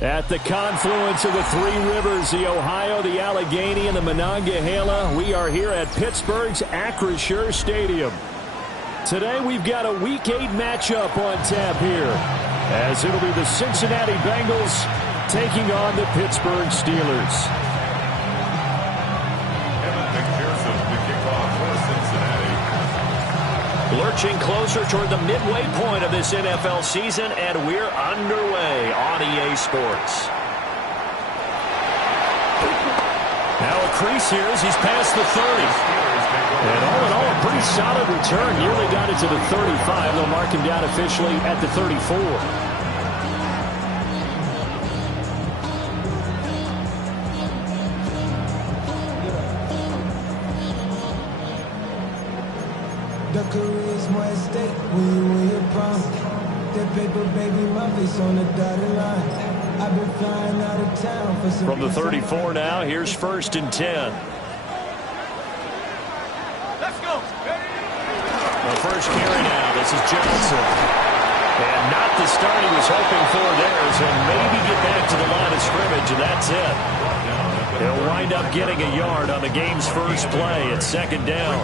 At the confluence of the three rivers, the Ohio, the Allegheny, and the Monongahela, we are here at Pittsburgh's Acrisure Stadium. Today we've got a Week 8 matchup on tap here, as it'll be the Cincinnati Bengals taking on the Pittsburgh Steelers. Lurching closer toward the midway point of this NFL season, and we're underway on EA Sports. Now a crease here as he's past the 30. And all in all, a pretty solid return. Nearly got it to the 35. They'll mark him down officially at the 34. The career's more at stake when you win your prom. That paper, baby, my face on the dotted line. I've been flying out of town for some. From the 34 now, here's 1st and 10. Let's go. The first carry now. This is Johnson. And not the start he was hoping for there. So maybe get back to the line of scrimmage, and that's it. He'll wind up getting a yard on the game's first play at 2nd down.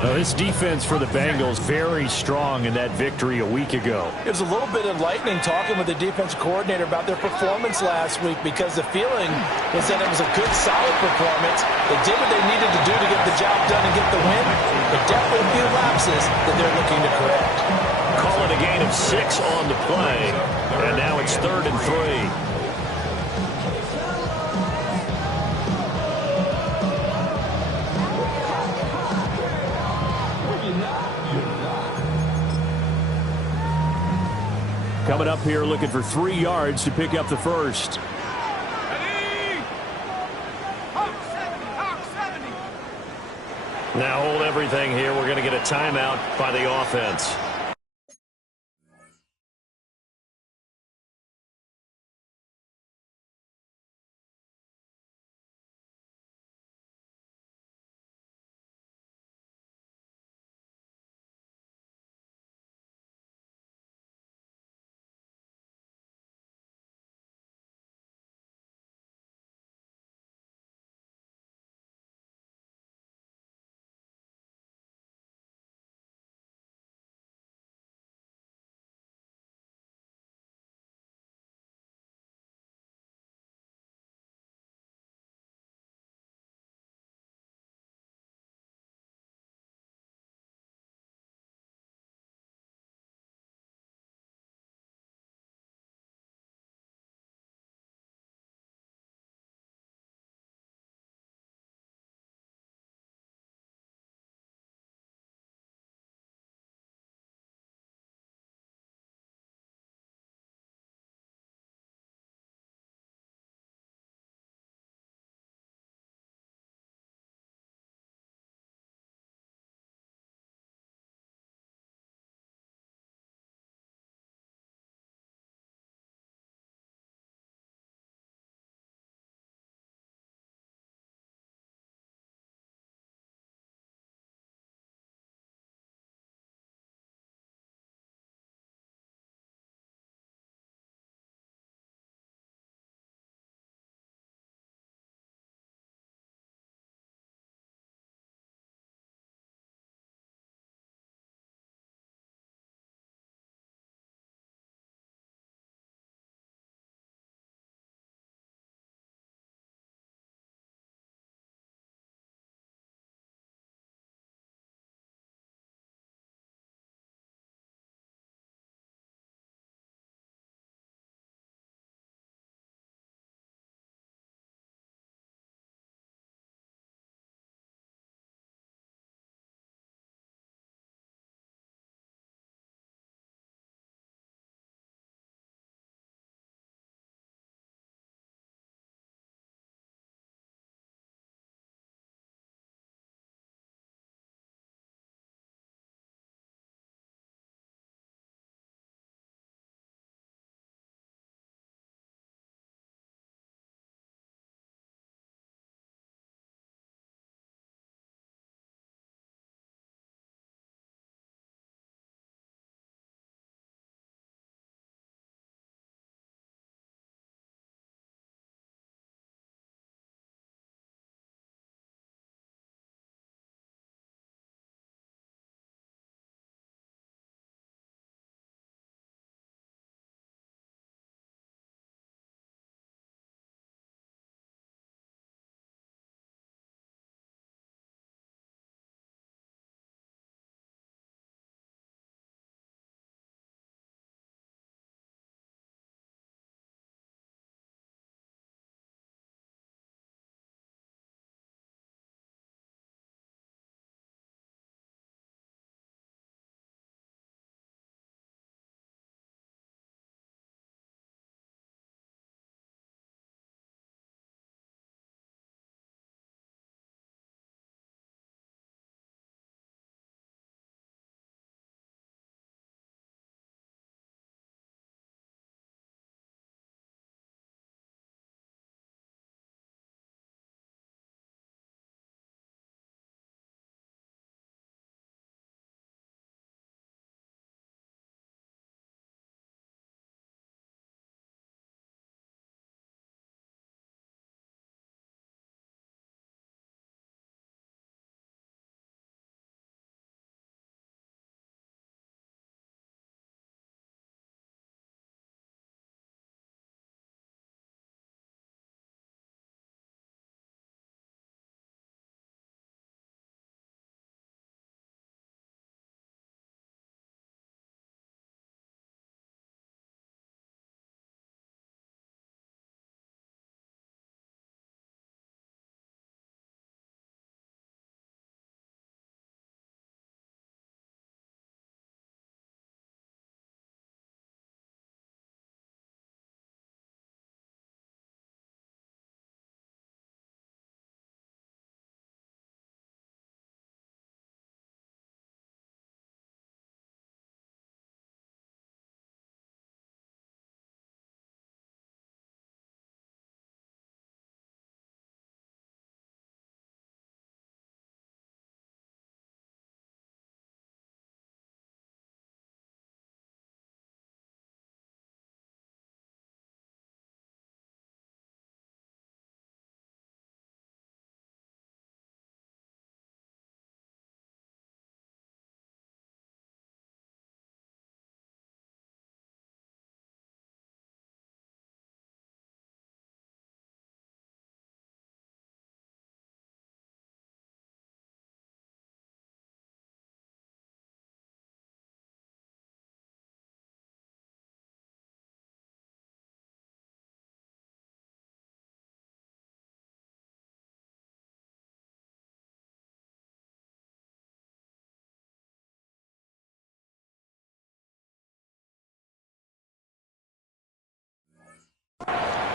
Now, this defense for the Bengals very strong in that victory a week ago. It was a little bit enlightening talking with the defense coordinator about their performance last week, because the feeling was that it was a good, solid performance. They did what they needed to do to get the job done and get the win, but definitely a few lapses that they're looking to correct. Call it a gain of 6 on the play, and now it's 3rd and 3. Coming up here looking for 3 yards to pick up the first. Now hold everything here. We're going to get a timeout by the offense.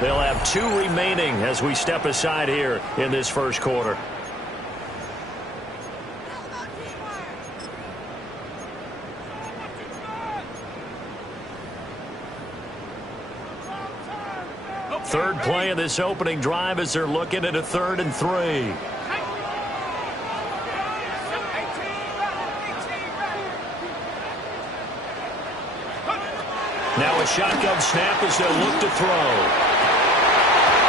They'll have 2 remaining as we step aside here in this first quarter. Third play of this opening drive as they're looking at a 3rd and 3. Now a shotgun snap as they'll look to throw.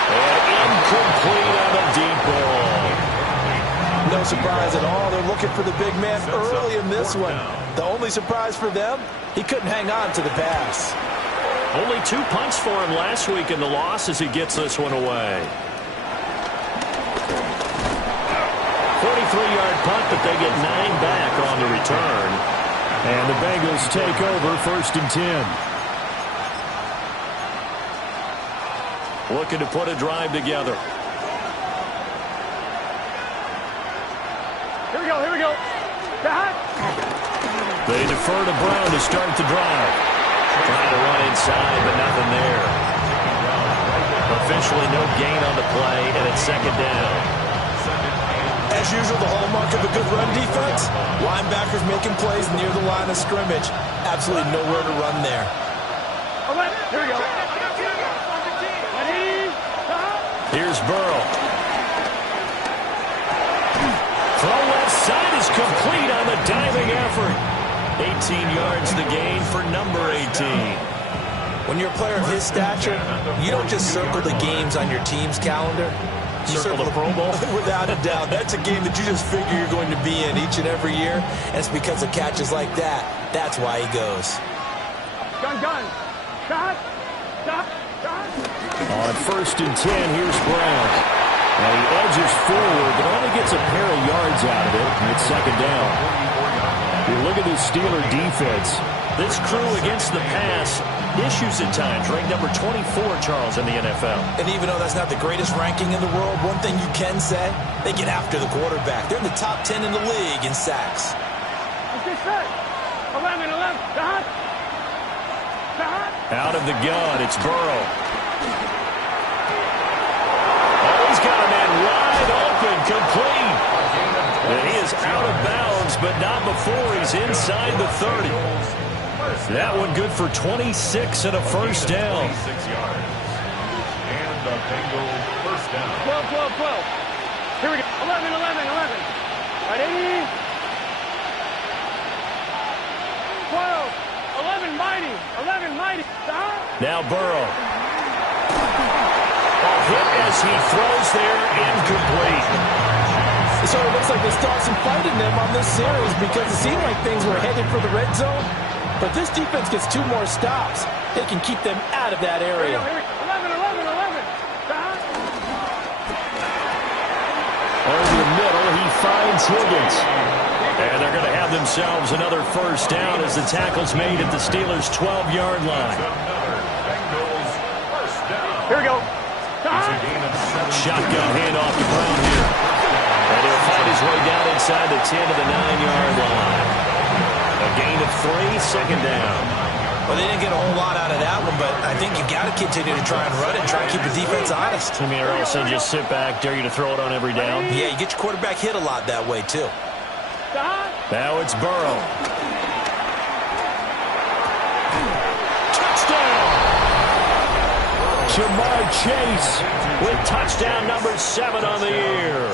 And incomplete on a deep ball. No surprise at all. They're looking for the big man early in this one. The only surprise for them, he couldn't hang on to the pass. Only 2 punts for him last week in the loss as he gets this one away. 43-yard punt, but they get 9 back on the return. And the Bengals take over 1st and 10. Looking to put a drive together. Here we go. They defer to Brown to start the drive. Trying to run inside, but nothing there. Officially no gain on the play, and it's 2nd down. As usual, the hallmark of a good run defense, linebackers making plays near the line of scrimmage. Absolutely nowhere to run there. Here we go. Here's Burrow. Throw left side is complete on the diving effort. 18 yards the gain for number 18. When you're a player of his stature, you don't just circle the games on your team's calendar. You Circle the Pro Bowl? Without a doubt. That's a game that you just figure you're going to be in each and every year. And it's because of catches like that. That's why he goes. Gun. Shot. On 1st and 10, here's Brown. And he edges forward, but only gets a pair of yards out of it. And it's 2nd down. You look at this Steeler defense. This crew against the pass, issues at times. Ranked number 24, Charles, in the NFL. And even though that's not the greatest ranking in the world, one thing you can say, they get after the quarterback. They're in the top 10 in the league in sacks. Let's get set. 11. Out of the gun, it's Burrow. Oh, he's got a man wide open, complete. And he is out of bounds, but not before he's inside the 30. That one good for 26 and a 1st down. 26 yards. And the Bengals 1st down. 12. Here we go. 11. Ready? 12. 11 mighty. Stop. Now Burrow. A hit as he throws there, incomplete. So it looks like they start some fight in them on this series because it seemed like things were headed for the red zone. But this defense gets 2 more stops. They can keep them out of that area. 11. Stop. Over the middle, he finds Higgins. And they're going to have themselves another 1st down as the tackle's made at the Steelers' 12-yard line. Bengals 1st down. Here we go. Stop. Shotgun handoff to Brown here. And he'll find his way down inside the 10 to the 9-yard line. A gain of 3, 2nd down. Well, they didn't get a whole lot out of that one, but I think you've got to continue to try and run and try and keep the defense honest. I mean, or else they'll just sit back, dare you to throw it on every down. Yeah, you get your quarterback hit a lot that way, too. Stop. Now it's Burrow. Touchdown! Ja'Marr Chase with touchdown number 7 on the year.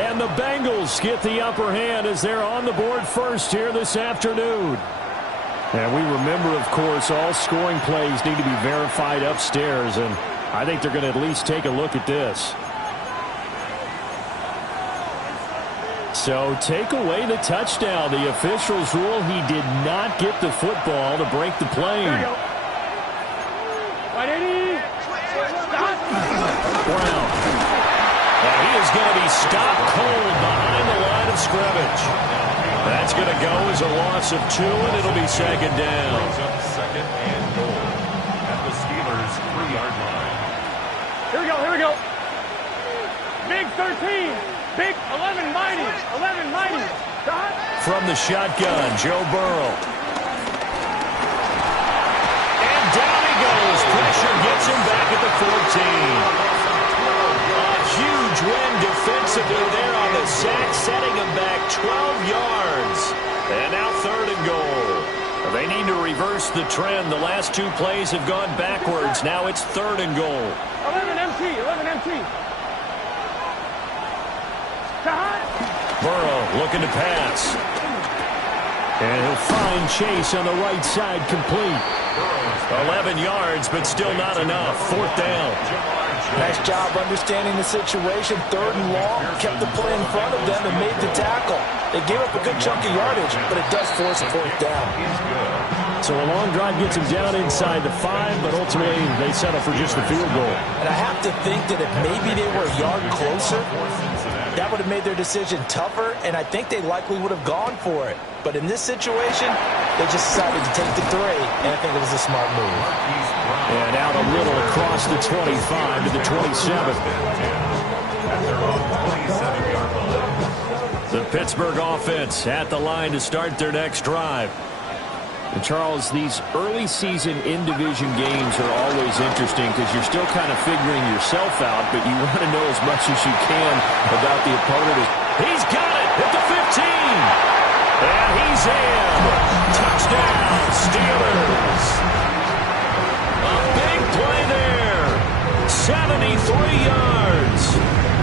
And the Bengals get the upper hand as they're on the board first here this afternoon. And we remember, of course, all scoring plays need to be verified upstairs, and I think they're going to at least take a look at this. So take away the touchdown. The officials rule he did not get the football to break the play. Here we go. Brown. And he is going to be stopped cold behind the line of scrimmage. That's going to go as a loss of 2, and it'll be 2nd down. 2nd and goal at the Steelers' 3-yard line. Here we go. Big 13. Big 11 mighty. Stop. From the shotgun, Joe Burrow. And down he goes. Pressure gets Gets him back at the 14. A huge win defensively there on the sack, setting him back 12 yards. And now 3rd and goal. They need to reverse the trend. The last 2 plays have gone backwards. Now it's 3rd and goal. 11 MT, 11 MT. Burrow looking to pass. And he'll find Chase on the right side, complete. 11 yards, but still not enough. 4th down. Nice job understanding the situation. 3rd and long. Kept the play in front of them and made the tackle. They gave up a good chunk of yardage, but it does force a 4th down. So a long drive gets him down inside the 5, but ultimately they settle for just the field goal. And I have to think that if maybe they were a yard closer, that would have made their decision tougher, and I think they likely would have gone for it. But in this situation, they just decided to take the 3, and I think it was a smart move. And out a little across the 25 to the 27. The Pittsburgh offense at the line to start their next drive. And Charles, these early season in-division games are always interesting because you're still kind of figuring yourself out, but you want to know as much as you can about the opponent. He's got it at the 15. And he's in. Touchdown, Steelers. A big play there. 73 yards.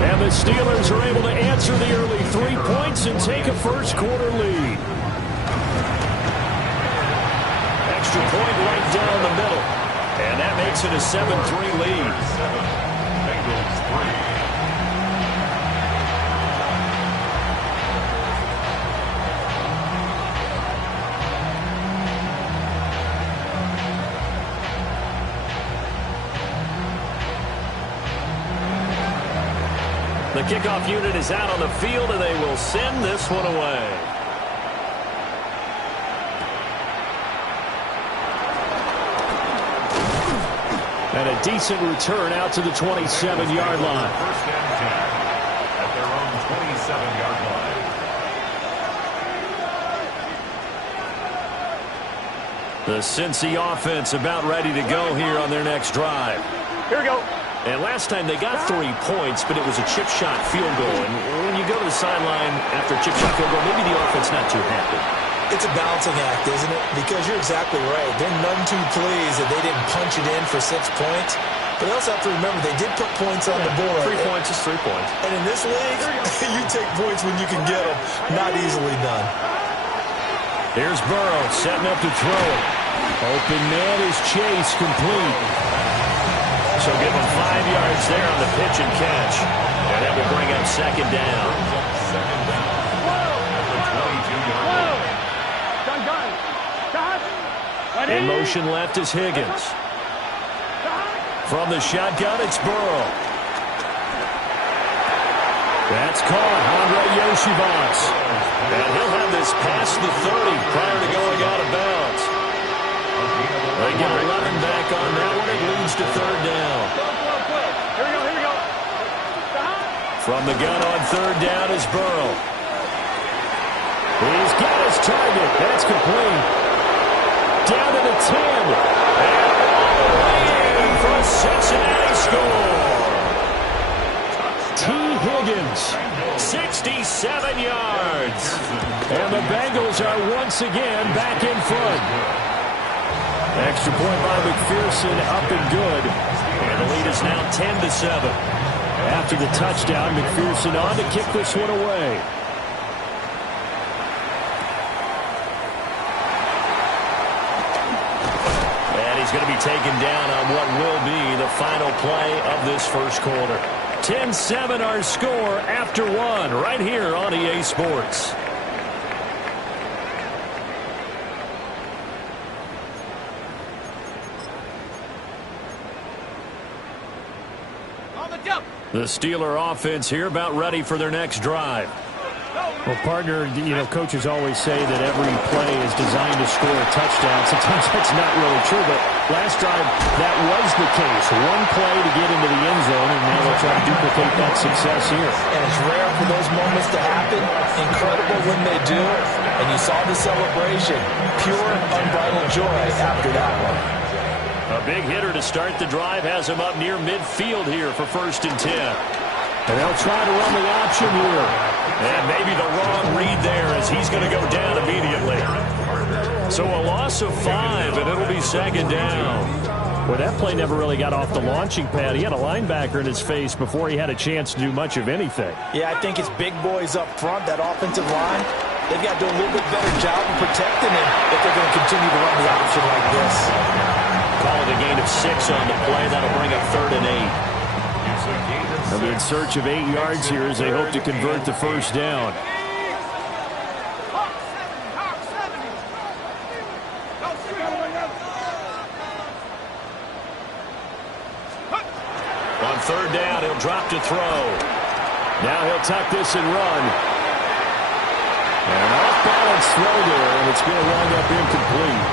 And the Steelers are able to answer the early 3 points and take a first-quarter lead. Extra point right down the middle. And that makes it a 7-3 lead. Bengals 3. The kickoff unit is out on the field, and they will send this one away. And a decent return out to the 27-yard line. First and 10 at their own 27-yard line. The Cincy offense about ready to go here on their next drive. Here we go. And last time they got 3 points, but it was a chip shot field goal. And when you go to the sideline after a chip shot field goal, maybe the offense not too happy. It's a balancing act, isn't it? Because you're exactly right. They're none too pleased that they didn't punch it in for 6 points. But they also have to remember they did put points on the board. 3 points is 3 points. And in this league, you take points when you can get them. Not easily done. Here's Burrow setting up to throw it. Open man is Chase, complete. So give him 5 yards there on the pitch and catch. And that will bring up 2nd down. Second down at the 22-yard line. In motion left is Higgins. From the shotgun, it's Burrow. That's caught. Andre Yoshivas. And he'll have this past the 30 prior to going out of bounds. They get 11 back on that one. It leads to 3rd down. Here we go. From the gun on 3rd down is Burrow. He's got his target. That's complete. Down to the 10. And all the way in for a Cincinnati score. T. Higgins, 67 yards. And the Bengals are once again back in front. Extra point by McPherson, up and good. And the lead is now 10-7. After the touchdown, McPherson on to kick this one away. And he's going to be taken down on what will be the final play of this first quarter. 10-7 our score after 1 right here on EA Sports. The Steeler offense here about ready for their next drive. Well, partner, coaches always say that every play is designed to score a touchdown. Sometimes that's not really true, but last drive, that was the case. One play to get into the end zone, and now they'll try to duplicate that success here. And it's rare for those moments to happen. Incredible when they do. And you saw the celebration. Pure, unbridled joy after that one. A big hitter to start the drive has him up near midfield here for 1st and 10. And they'll try to run the option here. And maybe the wrong read there as he's going to go down immediately. So a loss of 5, and it'll be 2nd down. Well, that play never really got off the launching pad. He had a linebacker in his face before he had a chance to do much of anything. Yeah, I think it's big boys up front, that offensive line. They've got to do a little bit better job of protecting him if they're going to continue to run the option like this. Call it a gain of 6 on the play. That'll bring up 3rd and 8. They'll be in search of 8 yards here as they hope to convert the 1st down. On 3rd down, he'll drop to throw. Now he'll tuck this and run. And off-balance throw there, and it's going to wind up incomplete.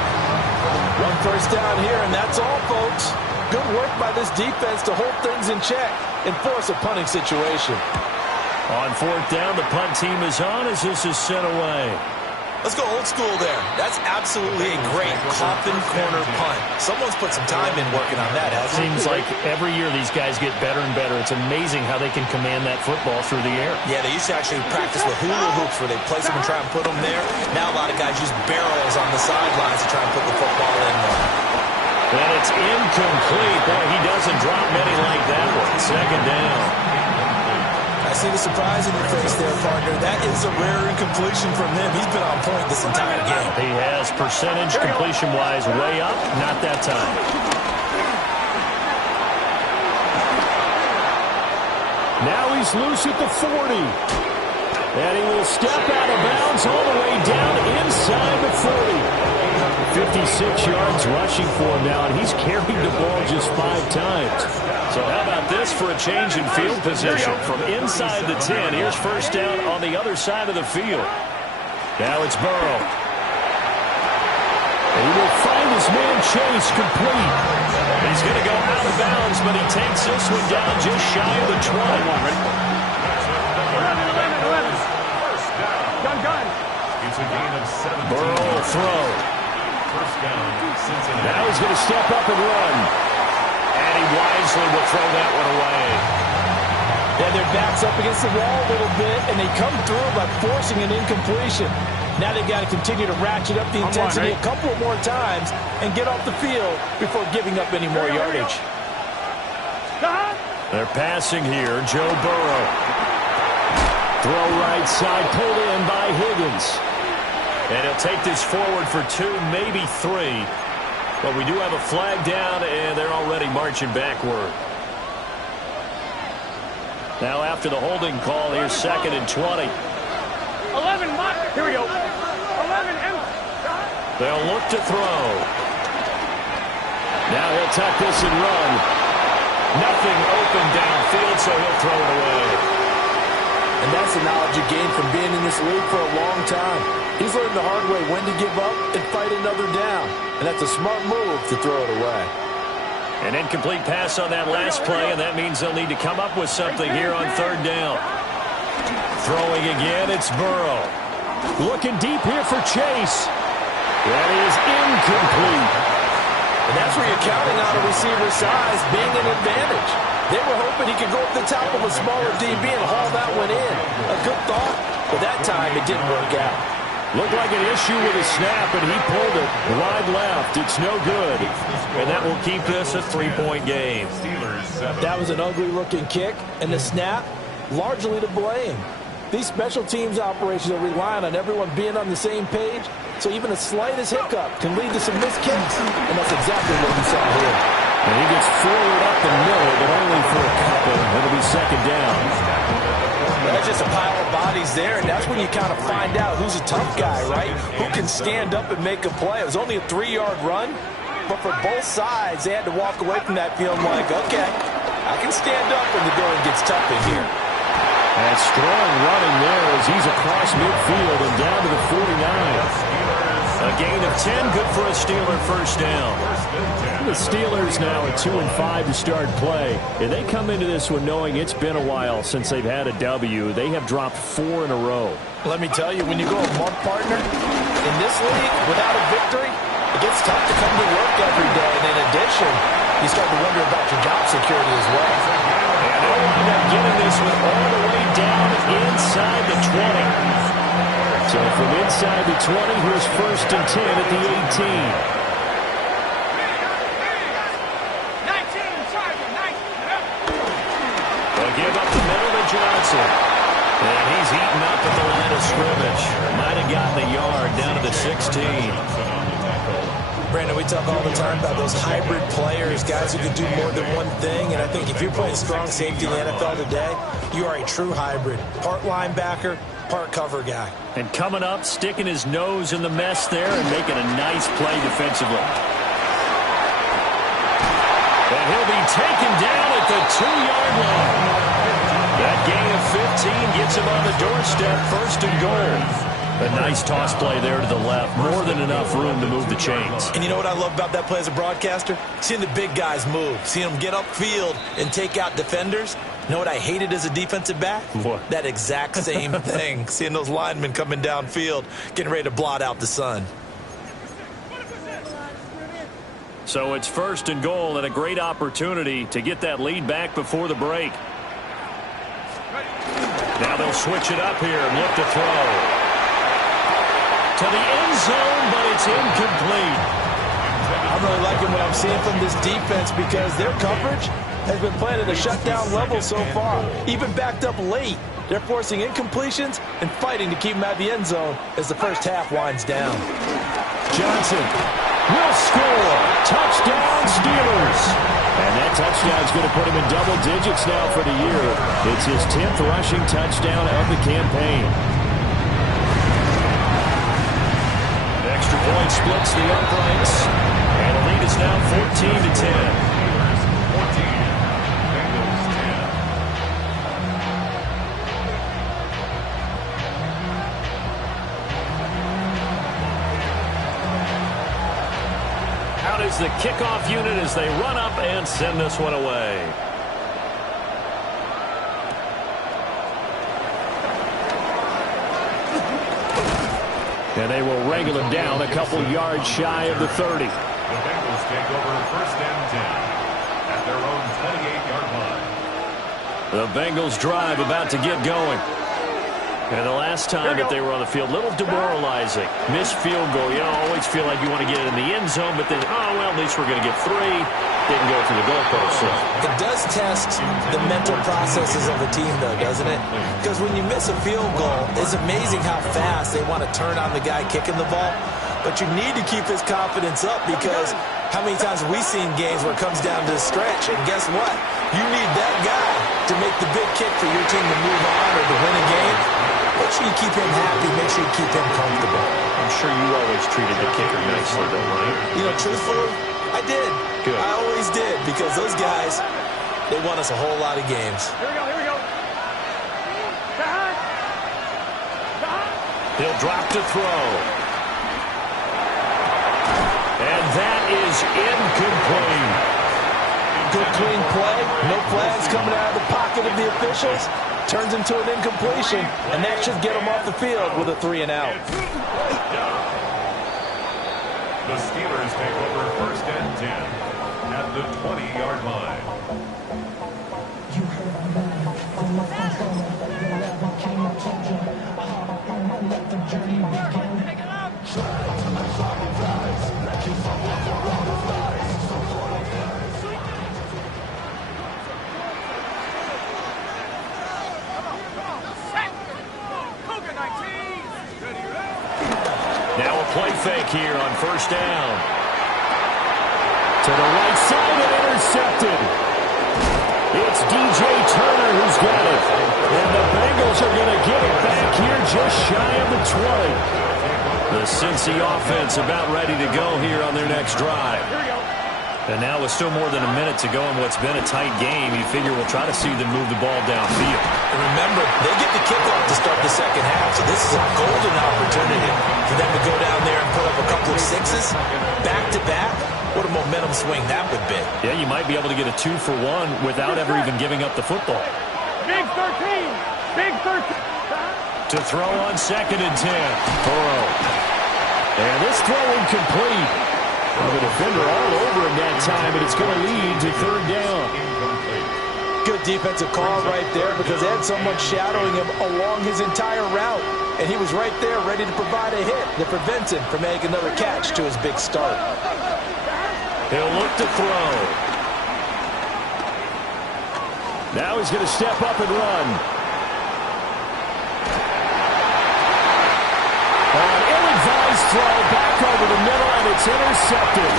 1 first down here, and that's all, folks. Good work by this defense to hold things in check and force a punting situation. On 4th down, the punt team is on as this is sent away. Let's go old school there. That's absolutely a great coffin corner punt. Someone's put some time in working on that, hasn't it? Seems like every year these guys get better and better. It's amazing how they can command that football through the air. Yeah, they used to actually practice with hula hoops where they place them and try and put them there. Now a lot of guys use barrels on the sidelines to try and put the football in there. And it's incomplete. Boy, he doesn't drop many like that one. 2nd down. I see the surprise in your face there, partner. That is a rare incompletion from him. He's been on point this entire game. He has percentage completion-wise way up. Not that time. Now he's loose at the 40. And he will step out of bounds all the way down inside the 40. 56 yards rushing for him now, and he's carried the ball just 5 times. So how about this for a change in field position? From inside the 10, here's 1st down on the other side of the field. Now it's Burrow. And he will find his man Chase complete. He's going to go out of bounds, but he takes this one down just shy of the 20. 11. Gun. It's a gain of 17. Burrow will throw. 1st down, Cincinnati. Now he's going to step up and run. And he wisely will throw that one away. Yeah, their back's up against the wall a little bit, and they come through by forcing an incompletion. Now they've got to continue to ratchet up the intensity a couple of more times and get off the field before giving up any more yardage. They're passing here. Joe Burrow. Throw right side, pulled in by Higgins. And he'll take this forward for 2, maybe 3. But we do have a flag down, and they're already marching backward. Now after the holding call, here's 2nd and 20. 11, here we go. 11, They'll look to throw. Now he'll tuck this and run. Nothing open downfield, so he'll throw it away. And that's the knowledge you gain from being in this league for a long time. He's learned the hard way when to give up and fight another down. And that's a smart move to throw it away. An incomplete pass on that last play, and that means they'll need to come up with something here on 3rd down. Throwing again, it's Burrow. Looking deep here for Chase. That is incomplete. And that's where you're counting on a receiver's size being an advantage. They were hoping he could go up the top of a smaller DB and haul that one in. A good thought, but that time it didn't work out. Looked like an issue with his snap, and he pulled it wide left. It's no good. And that will keep this a 3-point game. That was an ugly-looking kick, and the snap largely to blame. These special teams operations are relying on everyone being on the same page, so even the slightest hiccup can lead to some missed kicks, and that's exactly what we saw here. And he gets forward up the middle, but only for a couple. It'll be 2nd down. That's just a pile of bodies there, and that's when you kind of find out who's a tough guy, right? Who can stand up and make a play. It was only a 3-yard run, but for both sides, they had to walk away from that feeling like, okay, I can stand up when the going gets tough in here. And strong running there as he's across midfield and down to the 49. A gain of 10, good for a Steeler 1st down. The Steelers now at 2-5 to start play. And they come into this one knowing it's been a while since they've had a W. They have dropped 4 in a row. Let me tell you, when you go a month, partner, in this league without a victory, it gets tough to come to work every day. And in addition, you start to wonder about your job security as well. And they'll wind up getting this one all the way down inside the 20. So from inside the 20, here's 1st and 10 at the 18. They'll give up the middle to Johnson. And he's eaten up at the line of scrimmage. Might have gotten a yard down to the 16. Brandon, we talk all the time about those hybrid players, guys who can do more than one thing. And I think if you're playing strong safety in the NFL today, you are a true hybrid. Part linebacker, part cover guy. And coming up, sticking his nose in the mess there and making a nice play defensively. And he'll be taken down at the 2-yard line. That gain of 15 gets him on the doorstep, 1st and goal. A nice toss play there to the left. More than enough room to move the chains. And you know what I love about that play as a broadcaster? Seeing the big guys move. Seeing them get upfield and take out defenders. You know what I hated as a defensive back? What? That exact same thing. Seeing those linemen coming downfield, getting ready to blot out the sun. So it's 1st and goal and a great opportunity to get that lead back before the break. Now they'll switch it up here and look to throw. To the end zone, but it's incomplete. I'm really liking what I'm seeing from this defense because their coverage has been playing at a shutdown level so far. Even backed up late. They're forcing incompletions and fighting to keep them out of the end zone as the first half winds down. Johnson will score. Touchdown, Steelers. And that touchdown is going to put him in double digits now for the year. It's his 10th rushing touchdown of the campaign. Extra point splits the uprights. And the lead is now 14-10. Out is the kickoff unit as they run up and send this one away. And they will wrangle him down a couple yards shy of the 30. The Bengals take over 1st and 10 at their own 28-yard line. The Bengals drive about to get going. And the last time that they were on the field, a little demoralizing. Missed field goal. You always feel like you want to get it in the end zone, but then, oh, well, at least we're going to get 3. Didn't go through the goalpost. So. It does test the mental processes of a team, though, doesn't it? Because when you miss a field goal, it's amazing how fast they want to turn on the guy kicking the ball. But you need to keep his confidence up because how many times have we seen games where it comes down to the stretch, and guess what? You need that guy to make the big kick for your team to move on or to win a game. Make sure you keep him happy. Make sure you keep him comfortable. I'm sure you always treated the kicker nicely, though, right? You know, truthfully, I did. Good. I always did because those guys, they won us a whole lot of games. Here we go, here we go. He'll drop to throw. And that is incomplete. Good clean play. No flags coming out of the pocket of the officials. Turns into an incompletion, and that should get them off the field with a 3 and out. The Steelers take over 1st and 10 at the 20-yard line. You heard me, I'm not controlling. Your love, I came and told you. Hard, let the journey begin. Now a play fake here on 1st down. To the right side and intercepted. It's DJ Turner who's got it. And the Bengals are going to get it back here just shy of the 20. The Cincy offense about ready to go here on their next drive. And now with still more than a minute to go in what's been a tight game, you figure we'll try to see them move the ball downfield. And remember, they get the kickoff to start the second half, so this is a golden opportunity for them to go down there and put up a couple of sixes back-to-back. What a momentum swing that would be. Yeah, you might be able to get a 2-for-1 without ever even giving up the football. Big 13. Big 13. To throw on 2nd and 10. Burrow. And this throw incomplete. Well, the defender all over him that time, and it's going to lead to third down. Good defensive call right there because they had someone shadowing him along his entire route. And he was right there ready to provide a hit that prevents him from making another catch to his big start. He'll look to throw. Now he's going to step up and run. An ill-advised throw back over the middle, and it's intercepted.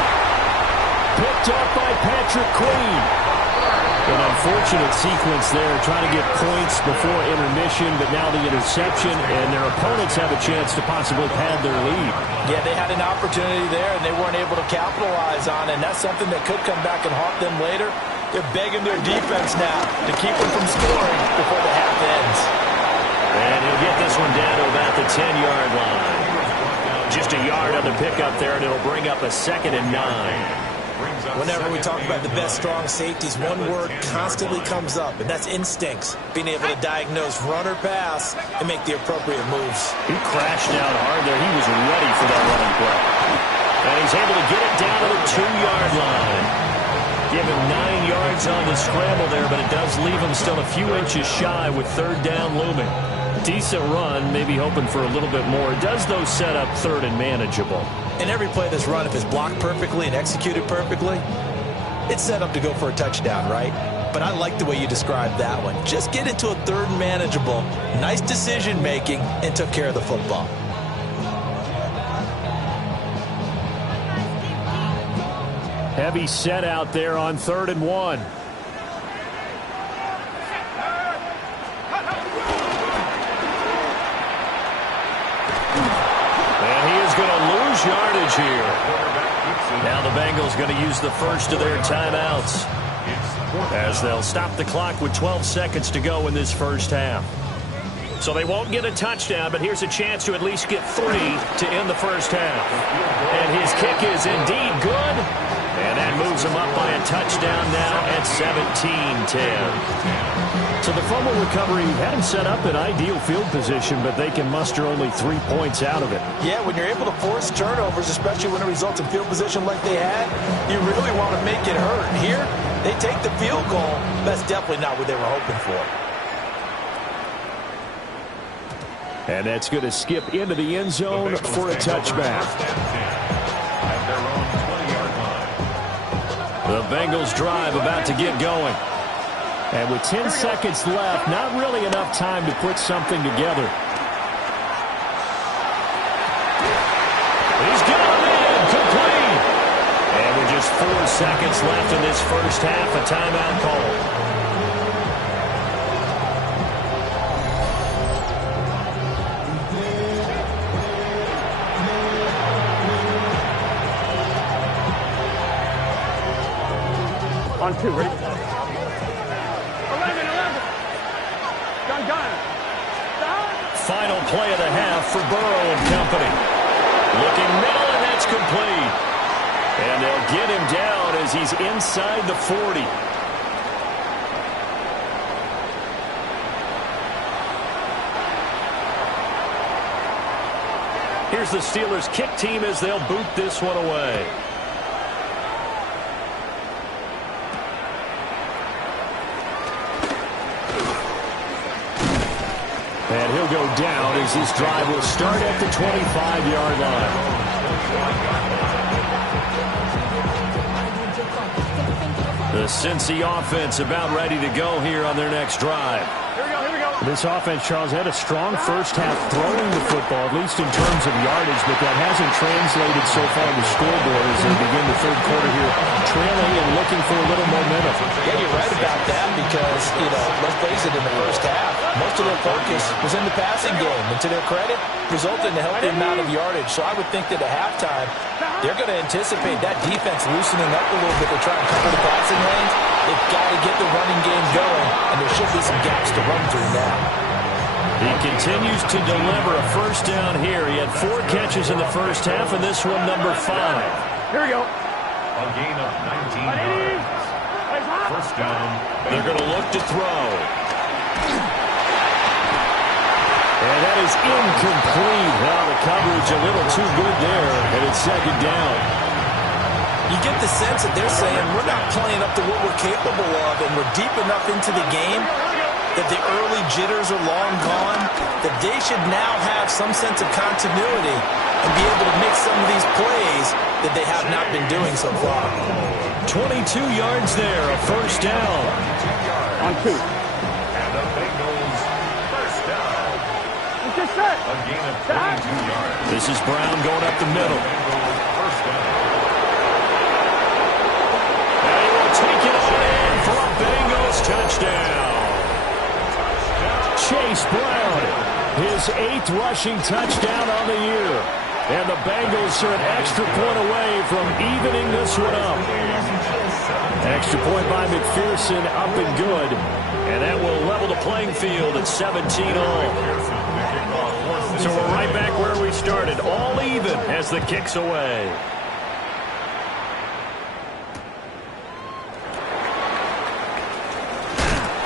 Picked up by Patrick Queen. An unfortunate sequence there, trying to get points before intermission, but now the interception, and their opponents have a chance to possibly pad their lead. Yeah, they had an opportunity there, and they weren't able to capitalize on it, and that's something that could come back and haunt them later. They're begging their defense now to keep them from scoring before the half ends. And he'll get this one down to about the 10-yard line. Just a yard on the pickup there, and it'll bring up a 2nd and 9. Whenever we talk about the best strong safeties, one word constantly comes up, and that's instincts. Being able to diagnose run or pass and make the appropriate moves. He crashed down hard there. He was ready for that running play. And he's able to get it down to the 2-yard line. Give him 9 yards on the scramble there, but it does leave him still a few inches shy with third down looming. Decent run, maybe hoping for a little bit more. It does, though, set up third and manageable. And every play that's run, if it's blocked perfectly and executed perfectly, it's set up to go for a touchdown, right? But I like the way you described that one. Just get into a third and manageable, nice decision-making, and took care of the football. Heavy set out there on 3rd and 1. Yardage here. Now the Bengals going to use the first of their timeouts as they'll stop the clock with 12 seconds to go in this first half. So they won't get a touchdown, but here's a chance to at least get 3 to end the first half. And his kick is indeed good. And that moves him up by a touchdown now at 17-10. So the fumble recovery had him set up in ideal field position, but they can muster only 3 points out of it. Yeah, when you're able to force turnovers, especially when it results in field position like they had, you really want to make it hurt. Here, they take the field goal. That's definitely not what they were hoping for. And that's going to skip into the end zone for a touchback. The Bengals drive about to get going. And with 10 seconds left, not really enough time to put something together. He's got it in, complete. And with just 4 seconds left in this first half, a timeout call. On 2, ready? 11. Gun. Final play of the half for Burrow and company. Looking middle, and that's complete. And they'll get him down as he's inside the 40. Here's the Steelers' kick team as they'll boot this one away. And he'll go down as this drive will start at the 25-yard line. The Cincy offense about ready to go here on their next drive. This offense, Charles, had a strong first half throwing the football, at least in terms of yardage, but that hasn't translated so far to scoreboard as they begin the third quarter here, trailing and looking for a little momentum. Yeah, you're right about that because, let's face it, in the first half, most of their focus was in the passing game, and to their credit, resulted in a healthy amount of yardage. So I would think that at halftime, they're going to anticipate that defense loosening up a little bit to try and cover the passing lanes. They've got to get the running game going, and there should be some gaps to run through now. He continues to deliver a first down here. He had 4 catches in the first half, and this one number 5. Here we go. A gain of 19 yards. First down. They're going to look to throw. And that is incomplete. Well, the coverage a little too good there, and it's second down. You get the sense that they're saying we're not playing up to what we're capable of, and we're deep enough into the game that the early jitters are long gone, that they should now have some sense of continuity and be able to make some of these plays that they have not been doing so far. 22 yards there, a first down. On 2. And the Bengals first down. Just set. A gain of 22 yards. This is Brown going up the middle. Bengals first down. And he will take it on in for a Bengals touchdown. Chase Brown, his 8th rushing touchdown on the year. And the Bengals are an extra point away from evening this one up. Extra point by McPherson, up and good. And that will level the playing field at 17-all. So we're right back where we started, all even as the kick's away.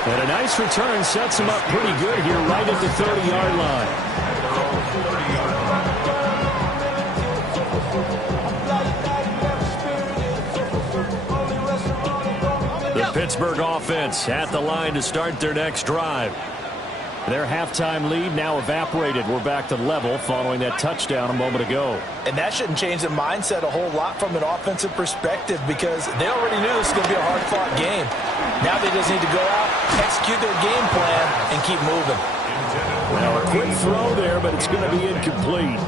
And a nice return sets him up pretty good here right at the 30-yard line. The Pittsburgh offense at the line to start their next drive. Their halftime lead now evaporated. We're back to level following that touchdown a moment ago. And that shouldn't change the mindset a whole lot from an offensive perspective, because they already knew this was going to be a hard-fought game. Now they just need to go out, execute their game plan, and keep moving. Now a quick throw there, but it's going to be incomplete.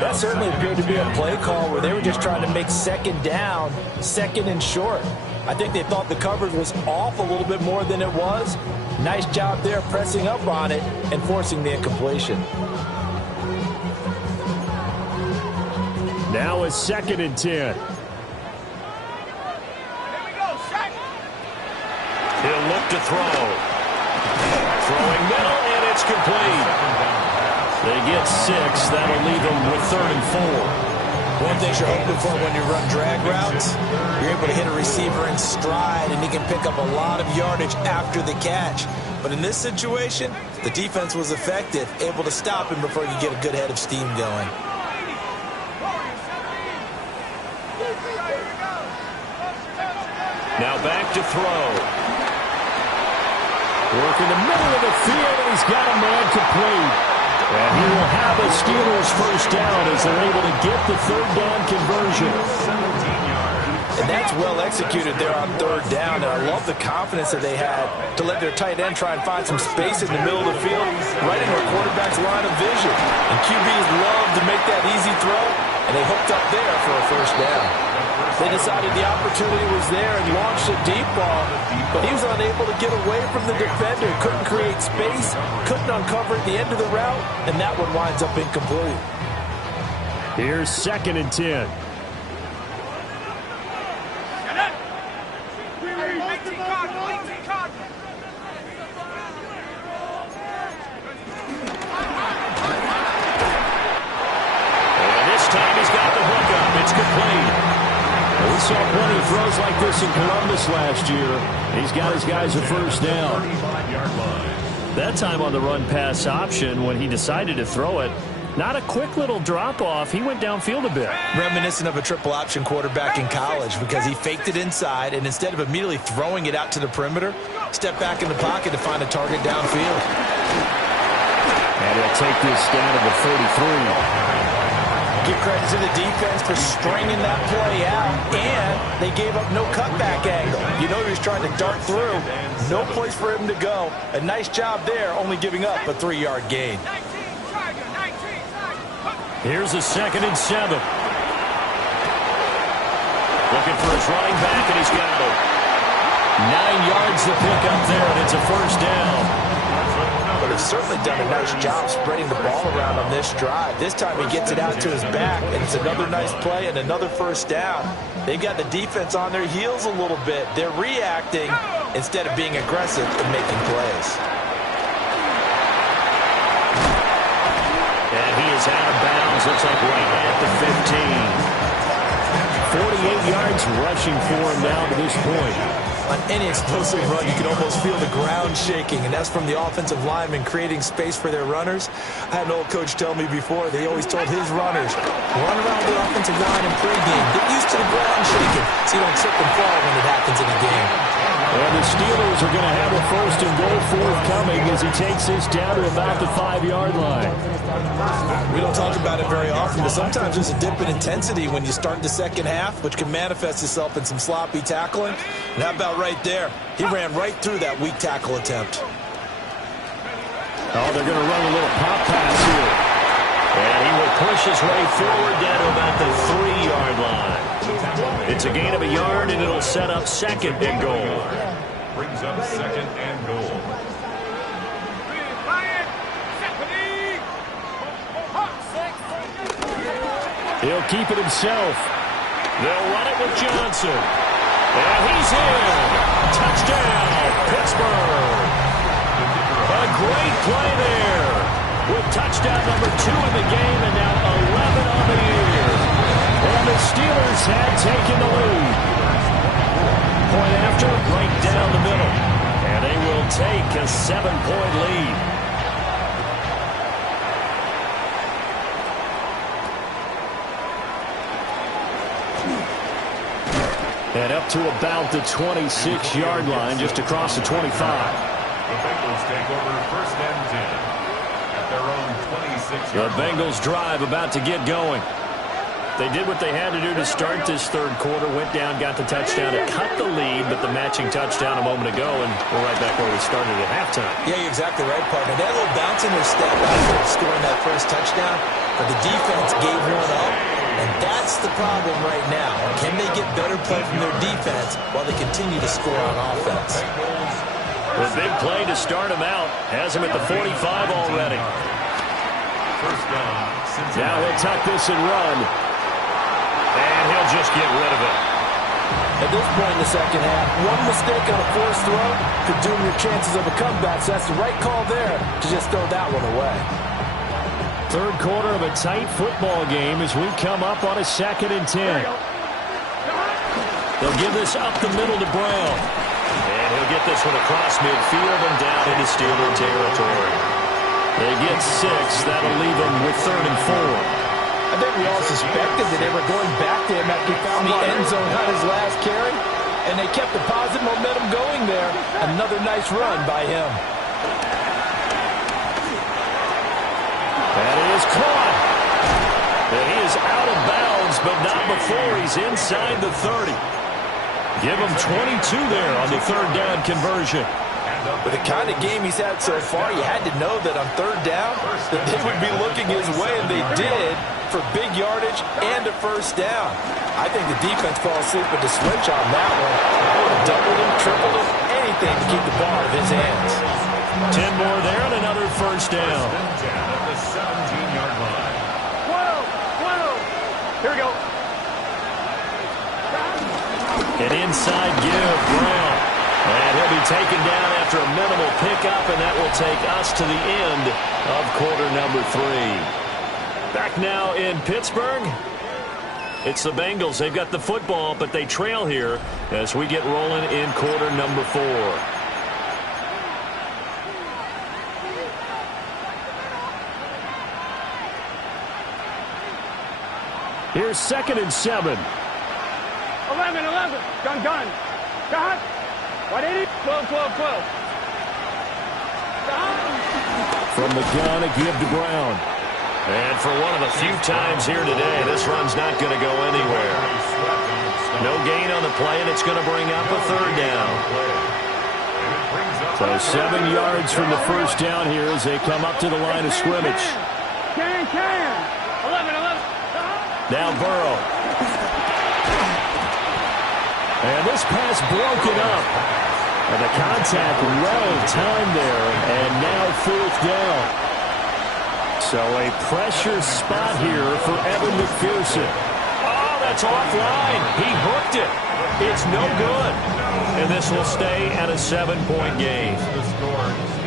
That certainly appeared to be a play call where they were just trying to make second down, second and short. I think they thought the coverage was off a little bit more than it was. Nice job there pressing up on it and forcing the incompletion. Now a 2nd and 10. He'll look to throw. Throwing middle, and it's complete. They get 6. That'll leave them with 3rd and 4. One thing you're hoping for when you run drag routes, you're able to hit a receiver in stride, and he can pick up a lot of yardage after the catch. But in this situation, the defense was effective, able to stop him before he could get a good head of steam going. Now back to throw. Work in the middle of the field, and he's got a man complete. And he will have a Steelers first down as they're able to get the 3rd down conversion. And that's well executed there on 3rd down. And I love the confidence that they had to let their tight end try and find some space in the middle of the field, right in their quarterback's line of vision. And QBs love to make that easy throw, and they hooked up there for a first down. They decided the opportunity was there and launched a deep ball, but he was unable to get away from the defender, couldn't create space, couldn't uncover at the end of the route, and that one winds up incomplete. Here's 2nd and 10. And this time he's got the hook up. It's complete. We saw plenty of throws like this in Columbus last year. He's got his guys a first down. That time on the run-pass option, when he decided to throw it, not a quick little drop-off. He went downfield a bit. Reminiscent of a triple option quarterback in college, because he faked it inside, and instead of immediately throwing it out to the perimeter, stepped back in the pocket to find a target downfield. And he'll take this down to the 33. Give credit to the defense for stringing that play out, and they gave up no cutback angle. You know he was trying to dart through. No place for him to go. A nice job there, only giving up a 3-yard gain. Here's a 2nd and 7. Looking for his running back, and he's got it. 9 yards to pick up there, and it's a first down. But they've certainly done a nice job spreading the ball around on this drive. This time he gets it out to his back, and it's another nice play and another first down. They've got the defense on their heels a little bit. They're reacting instead of being aggressive and making plays. And he is out of bounds. Looks like right at the 15. 48 yards rushing for him down to this point. On any explosive run, you can almost feel the ground shaking, and that's from the offensive linemen creating space for their runners. I had an old coach tell me before, they always told his runners, run around the offensive line in pregame. Get used to the ground shaking so you don't trip and fall when it happens in a game. And the Steelers are going to have a first and goal forthcoming as he takes this down to about the 5-yard line. We don't talk about it very often, but sometimes there's a dip in intensity when you start the second half, which can manifest itself in some sloppy tackling. And how about right there? He ran right through that weak tackle attempt. Oh, they're going to run a little pop pass here. And he will push his way forward down to about the 3-yard line. It's a gain of a yard, and it'll set up second and goal. Brings up second and goal. He'll keep it himself. They'll run it with Johnson. And he's in. Touchdown, Pittsburgh. A great play there. With touchdown number 2 in the game and now 11 on the year. And the Steelers had taken the lead. Point after, right down the middle. And they will take a 7-point lead. And up to about the 26-yard line, just across the 25. The Bengals take over first and 10 at their own 26-yard line. The Bengals drive about to get going. They did what they had to do to start this third quarter, went down, got the touchdown to cut the lead, but the matching touchdown a moment ago, and we're right back where we started at halftime. Yeah, you're exactly right, partner. They had a little bounce in their step after scoring that first touchdown, but the defense gave one up, and that's the problem right now. Can they get better play from their defense while they continue to score on offense? The big play to start him out has him at the 45 already. First down, Cincinnati. Now he'll tuck this and run. And he'll just get rid of it. At this point in the second half, one mistake on a forced throw could doom your chances of a comeback, so that's the right call there to just throw that one away. Third quarter of a tight football game as we come up on a 2nd and 10. They'll give this up the middle to Brown. And he'll get this one across midfield and down into Steeler territory. They get 6. That'll leave them with 3rd and 4. I think we all suspected that they were going back to him after he found the end zone on his last carry, and they kept the positive momentum going there. Another nice run by him. That is caught. And he is out of bounds, but not before he's inside the 30. Give him 22 there on the 3rd down conversion. With the kind of game he's had so far, you had to know that on 3rd down that they would be looking his way, and they did, for big yardage and a first down. I think the defense fell asleep with the switch on that one. They would have doubled him, tripled him, anything to keep the ball out of his hands. 10 more there and another first down. At the 17-yard line. Here we go. An inside give, Brown. And he'll be taken down after a minimal pickup, and that will take us to the end of quarter number 3. Back now in Pittsburgh. It's the Bengals. They've got the football, but they trail here as we get rolling in quarter number 4. Here's 2nd and 7. 11. Gun. Got. 180. 12. From the gun, a give to Brown. And for one of the few times here today, this run's not going to go anywhere. No gain on the play, and it's going to bring up a 3rd down. So 7 yards from the first down here as they come up to the line of scrimmage. Can. 11. Now Burrow. And this pass broken up. And the contact well timed there, and now 4th down. So a pressure spot here for Evan McPherson. Oh, that's offline. He hooked it. It's no good. And this will stay at a 7-point game.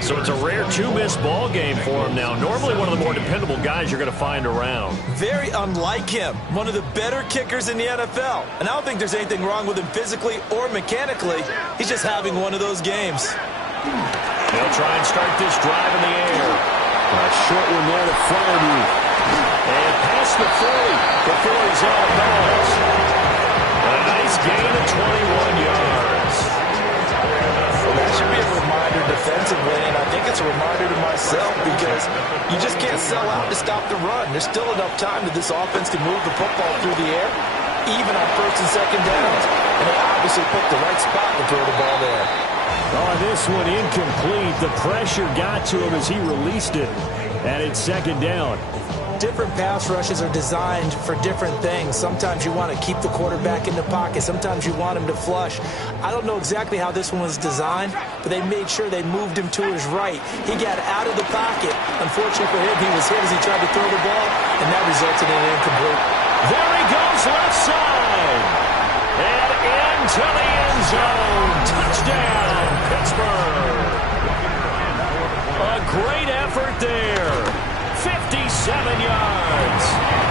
So it's a rare 2-miss ball game for him now. Normally one of the more dependable guys you're going to find around. Very unlike him. One of the better kickers in the NFL. And I don't think there's anything wrong with him physically or mechanically. He's just having one of those games. They'll try and start this drive in the air. A short one there to Freiermuth. And past the 40 before he's yards. Well, that should be a reminder defensively, and I think it's a reminder to myself because you just can't sell out to stop the run. There's still enough time that this offense can move the football through the air, even on first and second downs. And they obviously picked the right spot to throw the ball there. Oh, this one incomplete. The pressure got to him as he released it, and it's second down. Different pass rushes are designed for different things. Sometimes you want to keep the quarterback in the pocket. Sometimes you want him to flush. I don't know exactly how this one was designed, but they made sure they moved him to his right. He got out of the pocket. Unfortunately for him, he was hit as he tried to throw the ball, and that resulted in an incomplete. There he goes left side. And into the end zone. Touchdown, Pittsburgh. A great effort there. 57 yards.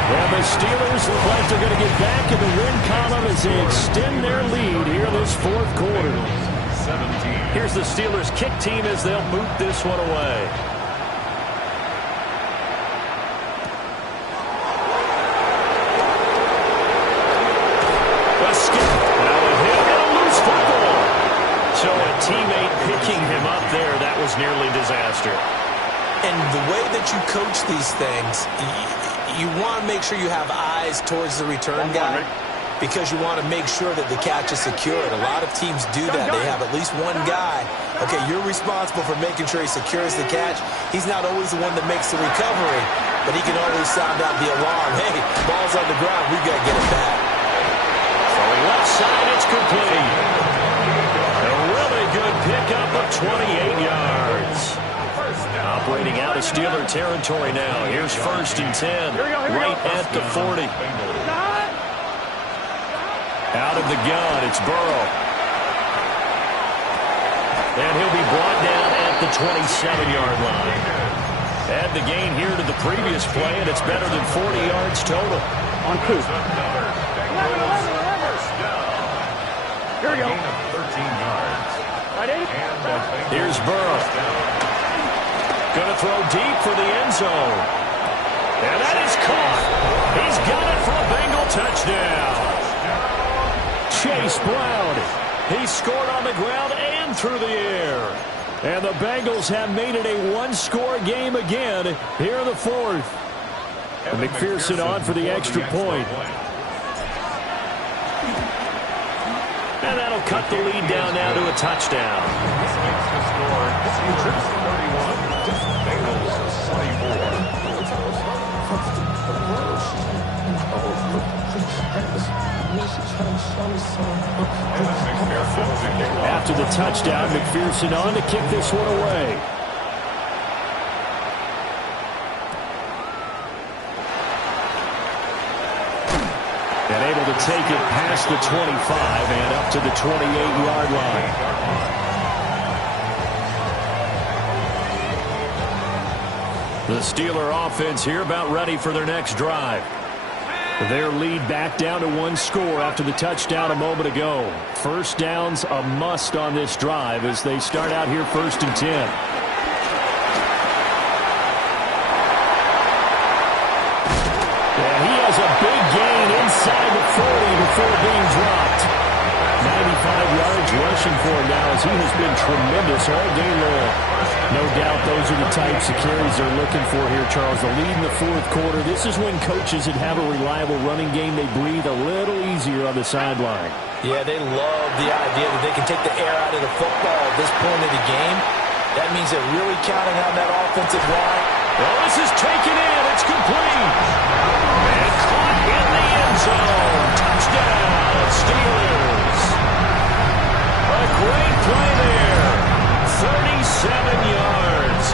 And the Steelers look like they're going to get back in the win column as they extend their lead here this fourth quarter. Here's the Steelers kick team as they'll boot this one away. A skip. Now a hit and a loose football. So a teammate picking him up there, that was nearly disaster. And the way that you coach these things, you want to make sure you have eyes towards the return guy because you want to make sure that the catch is secured. A lot of teams do that. They have at least one guy. Okay, you're responsible for making sure he secures the catch. He's not always the one that makes the recovery, but he can always sound out the alarm. Hey, ball's on the ground. We've got to get it back. Throwing left side, it's complete. A really good pickup of 28 yards. Operating out of Steeler territory now. Here's 1st and 10. Right at the 40. Out of the gun, it's Burrow. And he'll be brought down at the 27-yard line. Add the gain here to the previous play, and it's better than 40 yards total. On Coop. 11. Here we go. 13 yards. Here's Burrow. Going to throw deep for the end zone. And that is caught. He's got it for a Bengal touchdown. Chase Brown. He scored on the ground and through the air. And the Bengals have made it a one-score game again here in the fourth. And McPherson on for the extra point. And that'll cut the lead down now to a touchdown. This makes the score Steelers 31. Bengals 24. After the touchdown, McPherson on to kick this one away. And able to take it past the 25 and up to the 28-yard line. The Steeler offense here about ready for their next drive. Their lead back down to one score after the touchdown a moment ago. First down's a must on this drive as they start out here 1st and 10. And he has a big gain inside the 40 before being dropped. 95 yards rushing for him now as he has been tremendous all day long. No doubt those are the types of carries they're looking for here, Charles. The lead in the fourth quarter. This is when coaches that have a reliable running game, they breathe a little easier on the sideline. Yeah, they love the idea that they can take the air out of the football at this point of the game. That means they're really counting on that offensive line. Well, this is taken in. It's complete. And caught in the end zone. Touchdown, Steelers. A great play there. 37 yards.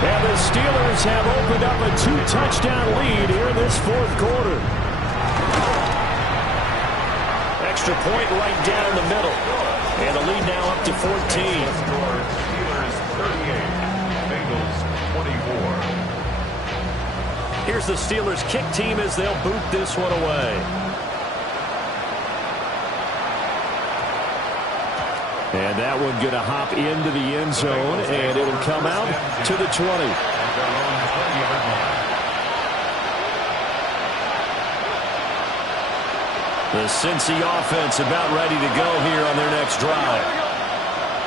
And the Steelers have opened up a 2-touchdown lead here in this fourth quarter. Extra point right down the middle. And the lead now up to 14. Steelers 38, Bengals 24. Here's the Steelers kick team as they'll boot this one away. And that one going to hop into the end zone, and it'll come out to the 20. The Cincy offense about ready to go here on their next drive.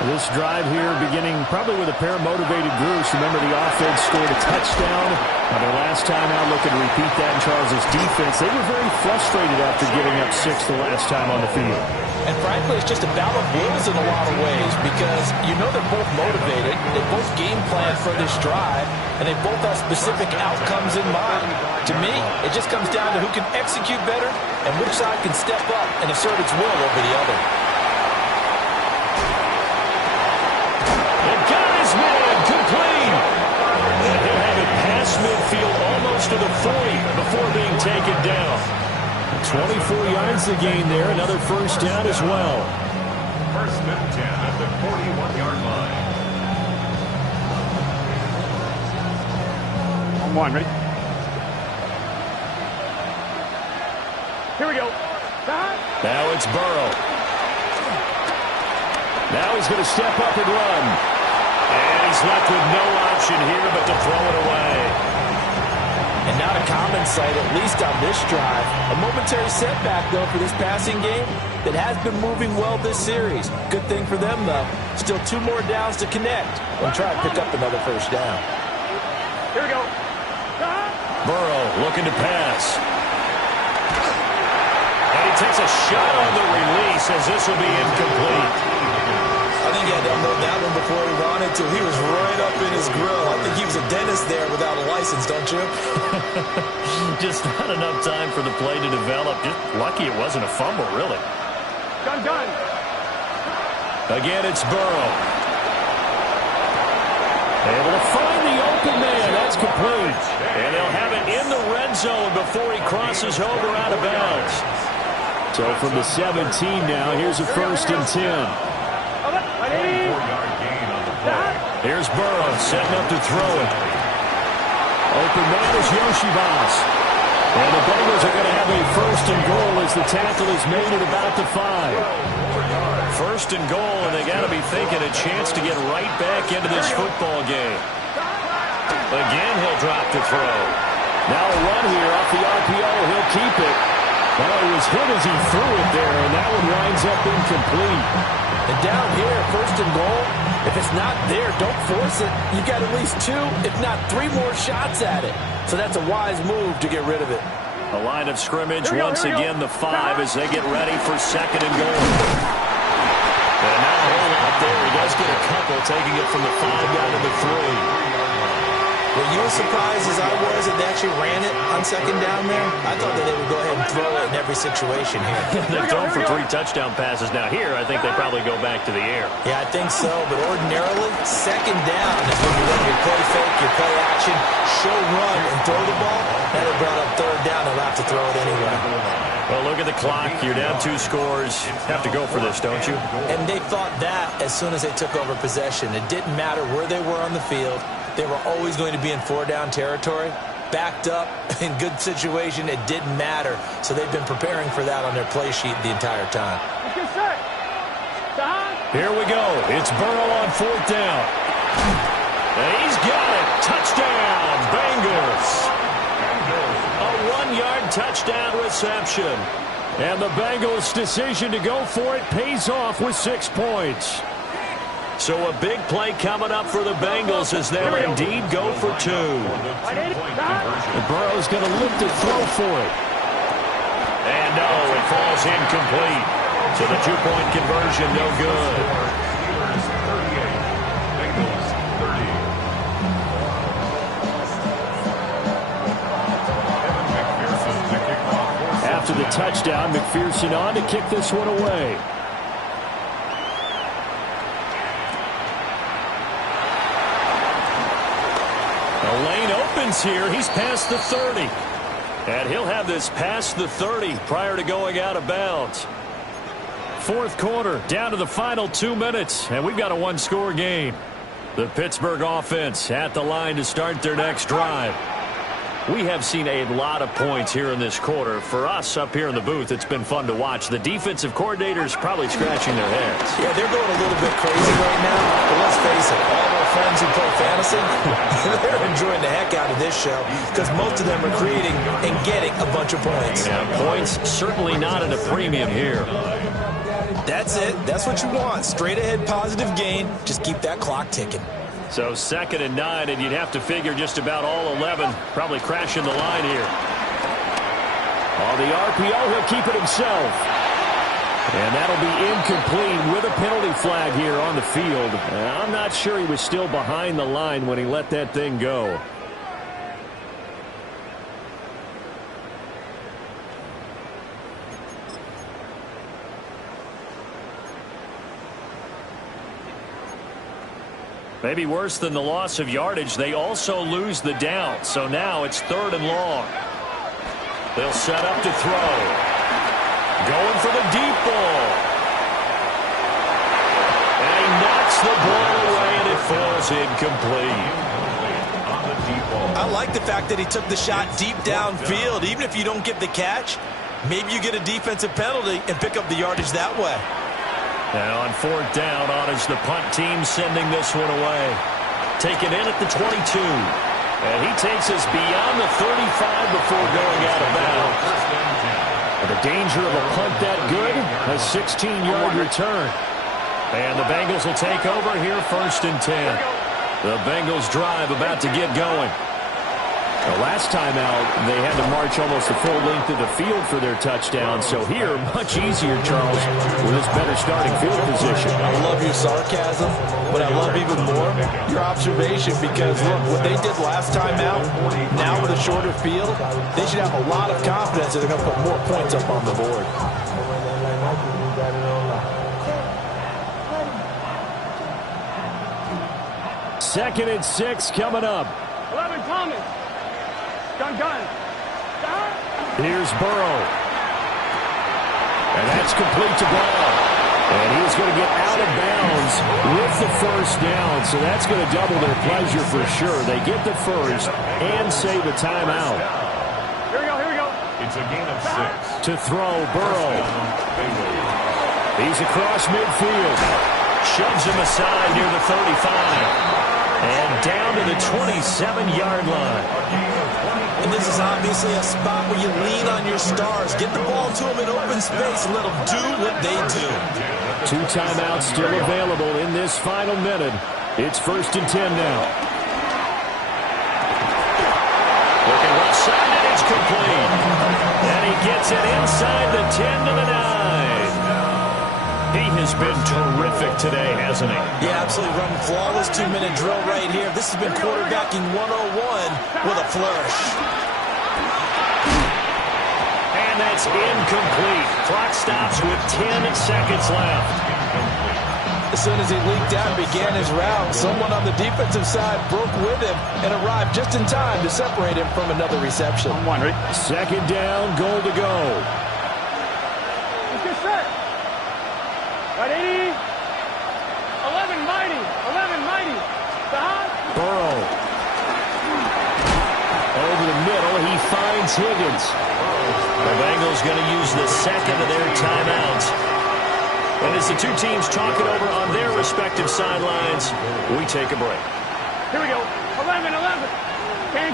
This drive here beginning probably with a pair of motivated groups. Remember, the offense scored a touchdown. Their last time out, looking to repeat that in Charles' defense. They were very frustrated after giving up 6 the last time on the field. And frankly, it's just a battle of wills in a lot of ways because you know they're both motivated. They both game plan for this drive, and they both have specific outcomes in mind. To me, it just comes down to who can execute better and which side can step up and assert its will over the other. And got his man complete. And he'll have it past midfield almost to the 40 before being taken down. 24 yards to gain there. Another first down as well. First and 10 at the 41-yard line. On one, ready? Here we go. Now it's Burrow. Now he's going to step up and run. And he's left with no option here but to throw it away. And not a common sight, at least on this drive. A momentary setback, though, for this passing game that has been moving well this series. Good thing for them, though. Still 2 more downs to connect and try to pick up another first down. Here we go. Burrow looking to pass. And he takes a shot on the release as this will be incomplete. I think he had to unload that one before he wanted to. He was right up in his grill. I think he was a dentist there without a license, don't you? Just not enough time for the play to develop. Just lucky it wasn't a fumble, really. Done. Again, it's Burrow. Able to find the open man. That's complete. And they'll have it in the red zone before he crosses over out of bounds. So from the 17 now, here's a first and 10. 4-yard gain on the play. Here's Burrow setting up to throw it. Open man is Yoshibas. And the Bengals are going to have a first and goal as the tackle is made at about the 5. First and goal, and they got to be thinking a chance to get right back into this football game. Again, he'll drop to throw. Now a run here off the RPO. He'll keep it. Well, he was hit as he threw it there, and that one winds up incomplete. And down here, first and goal, if it's not there, don't force it. You've got at least 2, if not 3 more shots at it. So that's a wise move to get rid of it. A line of scrimmage, once again the 5 as they get ready for second and goal. And now a whole lot there. He does get a couple, taking it from the 5 down to the 3. Were you as surprised as I was that they actually ran it on second down there? I thought that they would go ahead and throw it in every situation here. They've thrown for 3 touchdown passes. Now here, I think they probably go back to the air. Yeah, I think so. But ordinarily, second down is when you run your play fake, your play action, show run, and throw the ball. Now they brought up third down. They'll have to throw it anyway. Well, look at the clock. You're down 2 scores. Have to go for this, don't you? And they thought that as soon as they took over possession. It didn't matter where they were on the field. They were always going to be in 4-down territory. Backed up, in good situation, it didn't matter. So they've been preparing for that on their play sheet the entire time. Here we go. It's Burrow on 4th down. And he's got it. Touchdown, Bengals. A 1-yard touchdown reception. And the Bengals' decision to go for it pays off with 6 points. So a big play coming up for the Bengals as they'll indeed go for 2. And Burrow's going to look to throw for it. And no, it falls incomplete. So the 2-point conversion, no good. Steelers 38, Bengals 30. After the touchdown, McPherson on to kick this one away. The lane opens here. He's past the 30. And he'll have this past the 30 prior to going out of bounds. 4th quarter, down to the final 2 minutes, and we've got a 1-score game. The Pittsburgh offense at the line to start their next drive. We have seen a lot of points here in this quarter. For us up here in the booth, it's been fun to watch. The defensive coordinators probably scratching their heads. Yeah, they're going a little bit crazy right now. But let's face it, all of our friends who play fantasy, they're enjoying the heck out of this show because most of them are creating and getting a bunch of points. Yeah, points certainly not at a premium here. That's it. That's what you want. Straight ahead positive gain. Just keep that clock ticking. So 2nd and 9, and you'd have to figure just about all 11 probably crashing the line here. On the RPO, he'll keep it himself. And that'll be incomplete with a penalty flag here on the field. I'm not sure he was still behind the line when he let that thing go. Maybe worse than the loss of yardage, they also lose the down. So now it's 3rd and long. They'll set up to throw. Going for the deep ball. And he knocks the ball away, and it falls incomplete. I like the fact that he took the shot deep downfield. Even if you don't get the catch, maybe you get a defensive penalty and pick up the yardage that way. And on 4th down, on is the punt team sending this one away. Taken in at the 22. And he takes us beyond the 35 before going out of bounds. The danger of a punt that good, a 16-yard return. And the Bengals will take over here 1st and 10. The Bengals drive about to get going. The last time out, they had to march almost the full length of the field for their touchdown. So here, much easier, Charles, with this better starting field position. I love your sarcasm, but I love even more your observation because, look, what they did last time out, now with a shorter field, they should have a lot of confidence that they're going to put more points up on the board. Second and 6 coming up. 11, Thomas. Gun. Here's Burrow. And that's complete to Ball. And he's going to get out of bounds with the 1st down. So that's going to double their pleasure for sure. They get the 1st and save a timeout. Here we go. It's a gain of 6. To throw, Burrow. He's across midfield. Shoves him aside near the 35. And down to the 27-yard line. And this is obviously a spot where you lean on your stars. Get the ball to them in open space and let them do what they do. 2 timeouts still available in this final minute. It's 1st and 10 now. Looking left side, and it's complete. And he gets it inside the 10 to the 9. He has been terrific today, hasn't he? Yeah, absolutely. Running flawless 2-minute drill right here. This has been quarterbacking 101 with a flourish. And that's incomplete. Clock stops with 10 seconds left. As soon as he leaked out and began his route, someone on the defensive side broke with him and arrived just in time to separate him from another reception. 2nd down, goal to go. Let's get set. Got 80. 11 mighty. Burrow. Over the middle, he finds Higgins. The Bengals going to use the 2nd of their timeouts. And as the 2 teams talk it over on their respective sidelines, we take a break. Here we go. 11. Can.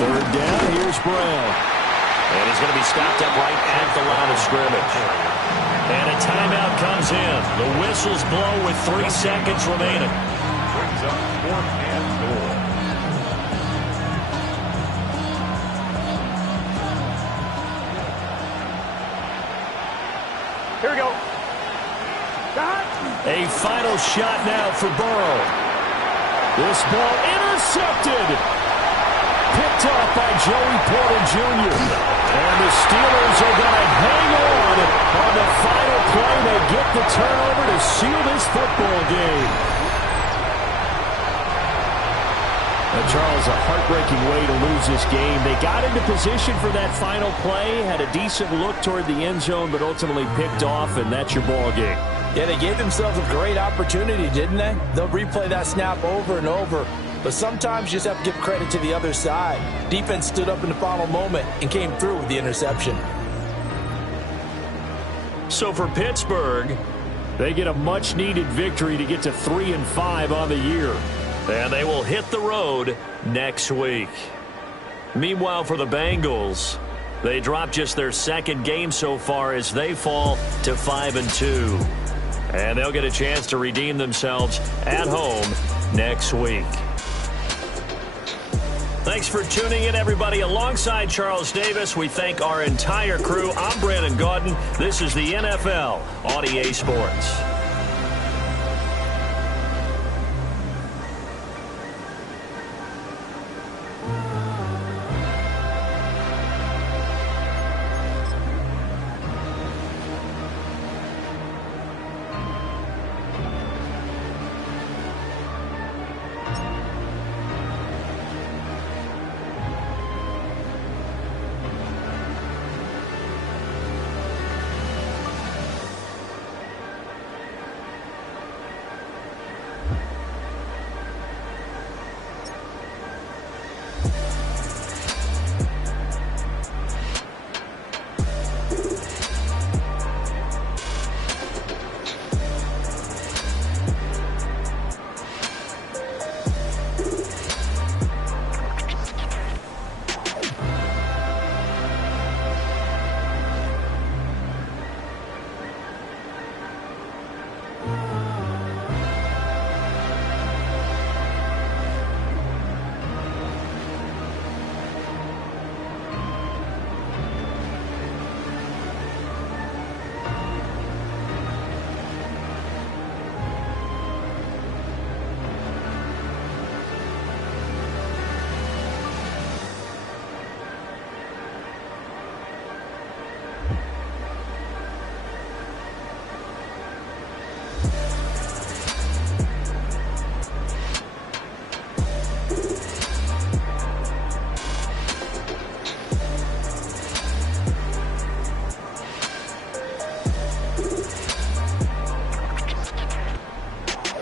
3rd down, here's Brown. And he's going to be stopped up right at the line of scrimmage. And a timeout comes in. The whistles blow with 3 seconds remaining. Brings up 4th and goal. Here we go. A final shot now for Burrow. This ball intercepted. Picked off by Joey Porter Jr. And the Steelers are going to hang on the final play. They get the turnover to seal this football game. Charles, a heartbreaking way to lose this game. They got into position for that final play, had a decent look toward the end zone, but ultimately picked off, and that's your ball game. Yeah, they gave themselves a great opportunity, didn't they? They'll replay that snap over and over. But sometimes you just have to give credit to the other side. Defense stood up in the final moment and came through with the interception. So for Pittsburgh, they get a much-needed victory to get to 3-5 on the year. And they will hit the road next week. Meanwhile, for the Bengals, they dropped just their second game so far as they fall to 5-2. And they'll get a chance to redeem themselves at home next week. Thanks for tuning in, everybody. Alongside Charles Davis, we thank our entire crew. I'm Brandon Gaudin. This is the NFL on EA Sports.